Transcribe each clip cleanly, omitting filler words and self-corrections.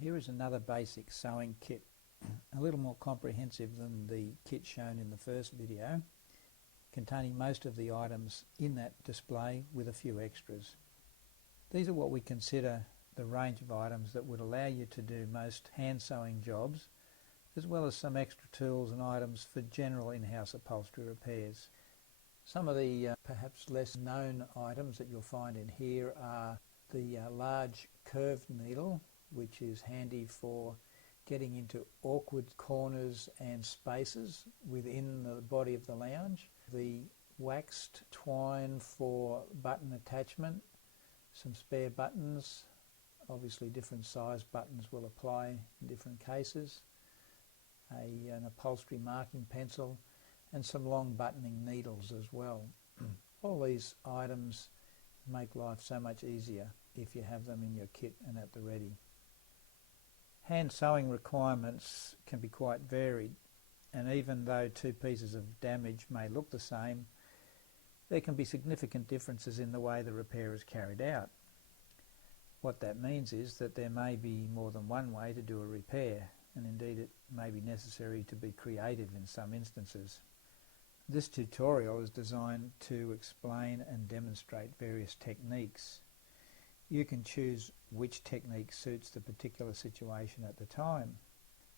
Here is another basic sewing kit, a little more comprehensive than the kit shown in the first video, containing most of the items in that display with a few extras. These are what we consider the range of items that would allow you to do most hand sewing jobs, as well as some extra tools and items for general in-house upholstery repairs. Some of the perhaps less known items that you'll find in here are the large curved needle, which is handy for getting into awkward corners and spaces within the body of the lounge. The waxed twine for button attachment, some spare buttons, obviously different size buttons will apply in different cases, an upholstery marking pencil, and some long buttoning needles as well. All these items make life so much easier if you have them in your kit and at the ready. Hand sewing requirements can be quite varied, and even though two pieces of damage may look the same, there can be significant differences in the way the repair is carried out. What that means is that there may be more than one way to do a repair, and indeed it may be necessary to be creative in some instances. This tutorial is designed to explain and demonstrate various techniques. You can choose which technique suits the particular situation at the time,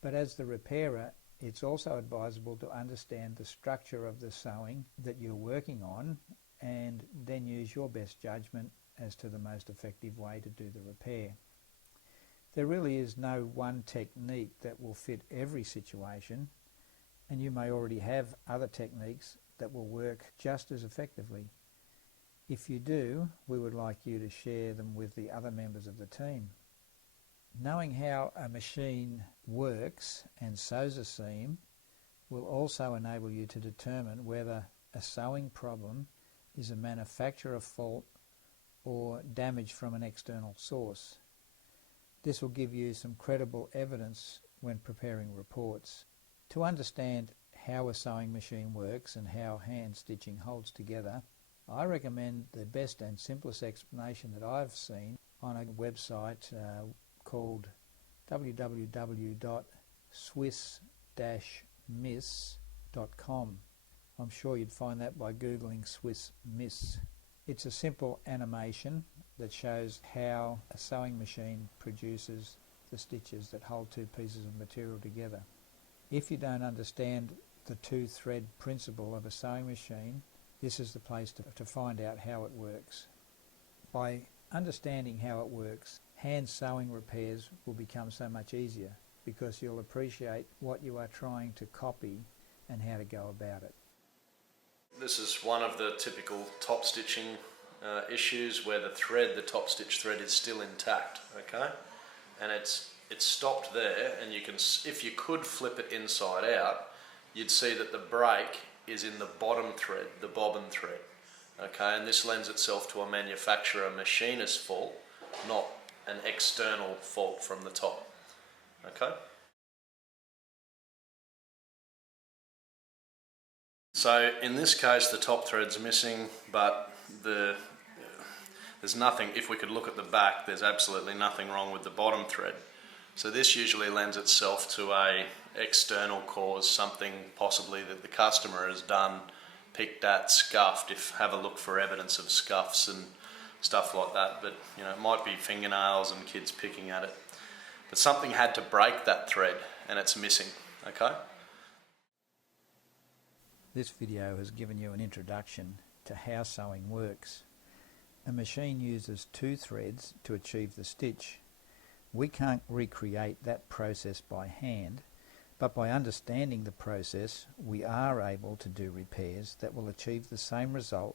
but as the repairer, it's also advisable to understand the structure of the sewing that you're working on and then use your best judgment as to the most effective way to do the repair. There really is no one technique that will fit every situation, and you may already have other techniques that will work just as effectively. If you do, we would like you to share them with the other members of the team. Knowing how a machine works and sews a seam will also enable you to determine whether a sewing problem is a manufacturer fault or damage from an external source. This will give you some credible evidence when preparing reports. To understand how a sewing machine works and how hand stitching holds together, I recommend the best and simplest explanation that I've seen on a website called www.swiss-miss.com. I'm sure you'd find that by googling Swiss Miss. It's a simple animation that shows how a sewing machine produces the stitches that hold two pieces of material together. If you don't understand the two-thread principle of a sewing machine, this is the place to find out how it works. By understanding how it works, hand sewing repairs will become so much easier because you'll appreciate what you are trying to copy and how to go about it. This is one of the typical top stitching issues where the top stitch thread is still intact, okay? And it's stopped there, and you can, if you could flip it inside out, you'd see that the break is in the bottom thread, the bobbin thread, okay? And this lends itself to a manufacturer machinist fault, not an external fault from the top, okay? So in this case the top thread's missing, but there's nothing, if we could look at the back, there's absolutely nothing wrong with the bottom thread. So this usually lends itself to a external cause, something possibly that the customer has done, picked at, scuffed. Have a look for evidence of scuffs and stuff like that, but you know, it might be fingernails and kids picking at it. But something had to break that thread and it's missing, okay? This video has given you an introduction to how sewing works. A machine uses two threads to achieve the stitch. We can't recreate that process by hand, but by understanding the process, we are able to do repairs that will achieve the same result,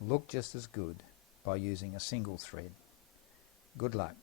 look just as good, by using a single thread. Good luck.